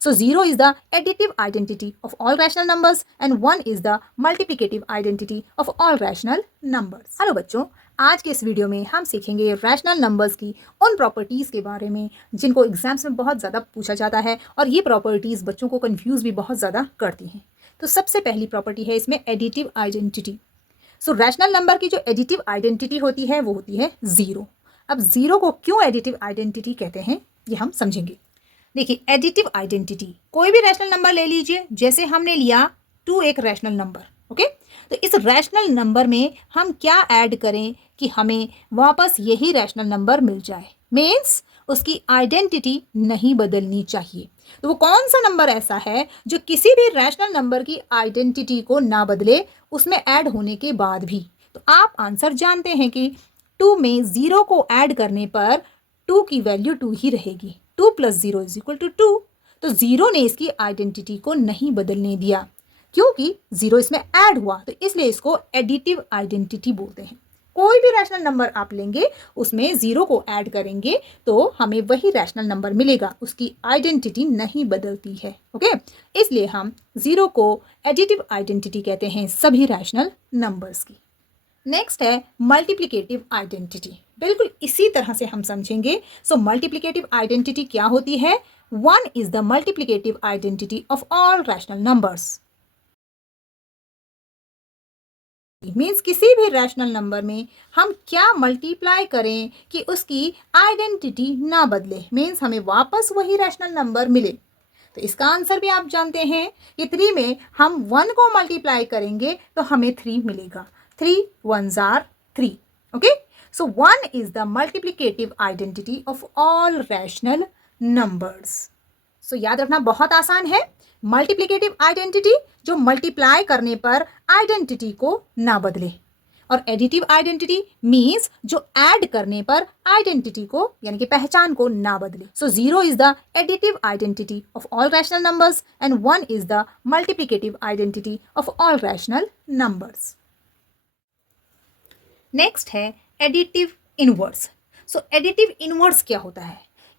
So 0 is the additive identity of all rational numbers and 1 is the multiplicative identity of all rational numbers. Hello बच्चों, आज के इस video में हम सीखेंगे रैशनल नंबर्स की उन प्रॉपर्टीज़ के बारे में जिनको एग्जाम्स में बहुत ज़्यादा पूछा जाता है और ये प्रॉपर्टीज़ बच्चों को कंफ्यूज भी बहुत ज़्यादा करती हैं। तो सबसे पहली प्रॉपर्टी है इसमें एडिटिव आइडेंटिटी। सो रैशनल नंबर की जो एडिटिव आइडेंटिटी होती है वो होती है ज़ीरो। अब ज़ीरो को क्यों एडिटिव आइडेंटिटी कहते हैं ये हम समझेंगे। देखिए, एडिटिव आइडेंटिटी, कोई भी रैशनल नंबर ले लीजिए, जैसे हमने लिया 2 एक रैशनल नंबर, ओके। तो इस रैशनल नंबर में हम क्या ऐड करें कि हमें वापस यही रैशनल नंबर मिल जाए, मीन्स उसकी आइडेंटिटी नहीं बदलनी चाहिए। तो वो कौन सा नंबर ऐसा है जो किसी भी रैशनल नंबर की आइडेंटिटी को ना बदले उसमें ऐड होने के बाद भी? तो आप आंसर जानते हैं कि 2 में 0 को ऐड करने पर 2 की वैल्यू 2 ही रहेगी। 2 + 0 = 2। तो 0 ने इसकी आइडेंटिटी को नहीं बदलने दिया क्योंकि 0 इसमें ऐड हुआ, तो इसलिए इसको एडिटिव आइडेंटिटी बोलते हैं। कोई भी रैशनल नंबर आप लेंगे उसमें 0 को ऐड करेंगे तो हमें वही रैशनल नंबर मिलेगा, उसकी आइडेंटिटी नहीं बदलती है, ओके। इसलिए हम 0 को एडिटिव आइडेंटिटी कहते हैं सभी रैशनल नंबर्स की। नेक्स्ट है मल्टीप्लिकेटिव आइडेंटिटी। बिल्कुल इसी तरह से हम समझेंगे। सो मल्टीप्लिकेटिव आइडेंटिटी क्या होती है? 1 is the multiplicative identity of all rational numbers. Means किसी भी रैशनल नंबर में हम क्या मल्टीप्लाई करें कि उसकी आइडेंटिटी ना बदले, मीन्स हमें वापस वही रैशनल नंबर मिले। तो इसका आंसर भी आप जानते हैं कि 3 में हम 1 को मल्टीप्लाई करेंगे तो हमें 3 मिलेगा। 3 1s are 3, okay? So 1 is the multiplicative identity of all rational numbers. So याद रखना बहुत आसान है। मल्टीप्लिकेटिव आइडेंटिटी जो मल्टीप्लाई करने पर आइडेंटिटी को ना बदले, और एडिटिव आइडेंटिटी मीन्स जो ऐड करने पर आइडेंटिटी को यानी कि पहचान को ना बदले। सो 0 is the additive identity of all rational numbers and 1 is the multiplicative identity of all rational numbers. Next है एडिटिव इनवर्स। सो एडिटिव इनवर्स क्या होता है?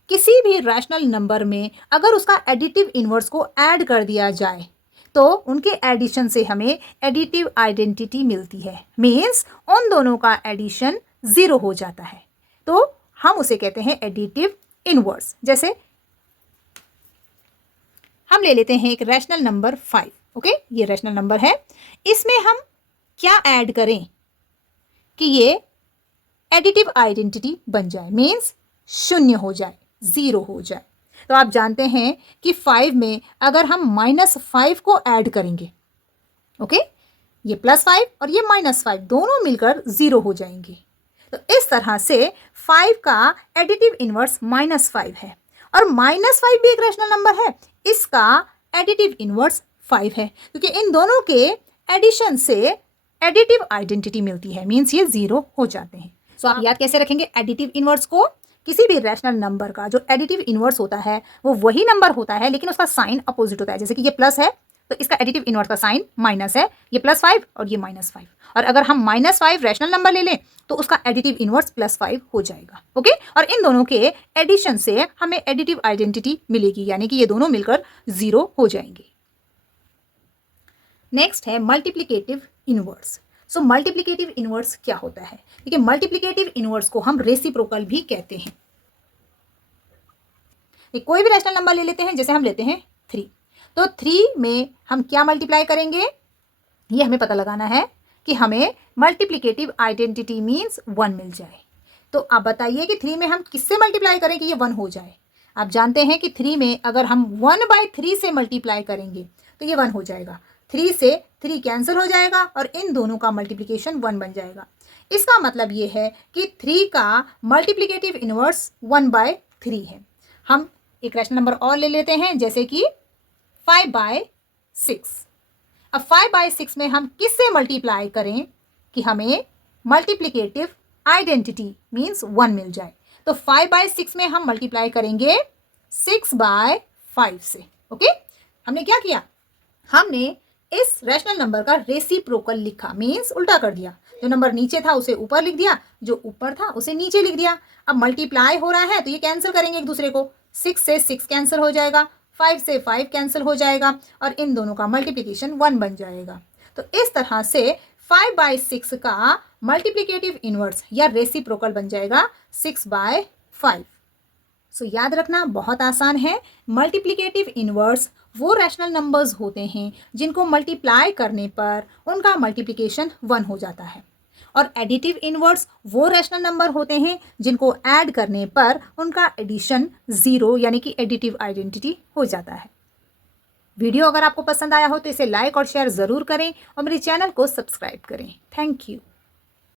किसी भी रैशनल नंबर में अगर उसका एडिटिव इनवर्स को ऐड कर दिया जाए तो उनके एडिशन से हमें एडिटिव आइडेंटिटी मिलती है, मीन्स उन दोनों का एडिशन 0 हो जाता है, तो हम उसे कहते हैं एडिटिव इनवर्स। जैसे हम ले लेते हैं एक रैशनल नंबर 5, ओके। ये रैशनल नंबर है, इसमें हम क्या ऐड करें कि ये एडिटिव आइडेंटिटी बन जाए, मीन्स 0 हो जाए, 0 हो जाए। तो आप जानते हैं कि 5 में अगर हम -5 को ऐड करेंगे, ओके, ये +5 और ये -5 दोनों मिलकर 0 हो जाएंगे। तो इस तरह से 5 का एडिटिव इनवर्स -5 है, और -5 भी एक रैशनल नंबर है, इसका एडिटिव इनवर्स 5 है, क्योंकि इन दोनों के एडिशन से एडिटिव आइडेंटिटी मिलती है, मीन्स ये 0 हो जाते हैं। सो आप याद कैसे रखेंगे एडिटिव इनवर्स को? किसी भी रैशनल नंबर का जो एडिटिव इनवर्स होता है वो वही नंबर होता है लेकिन उसका साइन अपोजिट होता है। जैसे कि ये प्लस है तो इसका एडिटिव इनवर्स का साइन माइनस है, ये +5 और ये -5। और अगर हम -5 रैशनल नंबर ले लें तो उसका एडिटिव इनवर्स +5 हो जाएगा, ओके। और इन दोनों के एडिशन से हमें एडिटिव आइडेंटिटी मिलेगी, यानी कि ये दोनों मिलकर 0 हो जाएंगे। नेक्स्ट है मल्टीप्लिकेटिव इनवर्स। सो मल्टीप्लिकेटिव इनवर्स क्या होता है? देखिए, मल्टीप्लिकेटिव इनवर्स को हम रेसिप्रोकल भी कहते हैं। कोई भी रैशनल नंबर ले लेते हैं, जैसे हम लेते हैं 3, तो 3 में हम क्या मल्टीप्लाई करेंगे ये हमें पता लगाना है कि हमें मल्टीप्लिकेटिव आइडेंटिटी मीन्स 1 मिल जाए। तो आप बताइए कि 3 में हम किससे मल्टीप्लाई करें कि ये 1 हो जाए? आप जानते हैं कि 3 में अगर हम 1/3 से मल्टीप्लाई करेंगे तो ये 1 हो जाएगा। 3 से 3 कैंसिल हो जाएगा और इन दोनों का मल्टीप्लिकेशन 1 बन जाएगा। इसका मतलब ये है कि 3 का मल्टीप्लिकेटिव इनवर्स 1/3 है। हम एक रैशनल नंबर और ले लेते हैं, जैसे कि 5/6। अब 5/6 में हम किससे मल्टीप्लाई करें कि हमें मल्टीप्लिकेटिव आइडेंटिटी मीन्स 1 मिल जाए? तो 5/6 में हम मल्टीप्लाई करेंगे 6/5 से, ओके। हमने क्या किया? हमने इस रैशनल नंबर का रेसिप्रोकल लिखा, मीन्स उल्टा कर दिया। जो नंबर नीचे था उसे ऊपर लिख दिया, जो ऊपर था उसे नीचे लिख दिया। अब मल्टीप्लाई हो रहा है तो ये कैंसिल करेंगे एक दूसरे को, 6 से 6 कैंसिल हो जाएगा, 5 से 5 कैंसिल हो जाएगा और इन दोनों का मल्टीप्लिकेशन 1 बन जाएगा। तो इस तरह से 5/6 का मल्टीप्लिकेटिव इनवर्स या रेसिप्रोकल बन जाएगा 6/5। सो याद रखना बहुत आसान है। मल्टीप्लिकेटिव इनवर्स वो रैशनल नंबर्स होते हैं जिनको मल्टीप्लाई करने पर उनका मल्टीप्लिकेशन 1 हो जाता है, और एडिटिव इनवर्स वो रैशनल नंबर होते हैं जिनको ऐड करने पर उनका एडिशन 0 यानी कि एडिटिव आइडेंटिटी हो जाता है। वीडियो अगर आपको पसंद आया हो तो इसे लाइक और शेयर ज़रूर करें और मेरे चैनल को सब्सक्राइब करें। Thank you.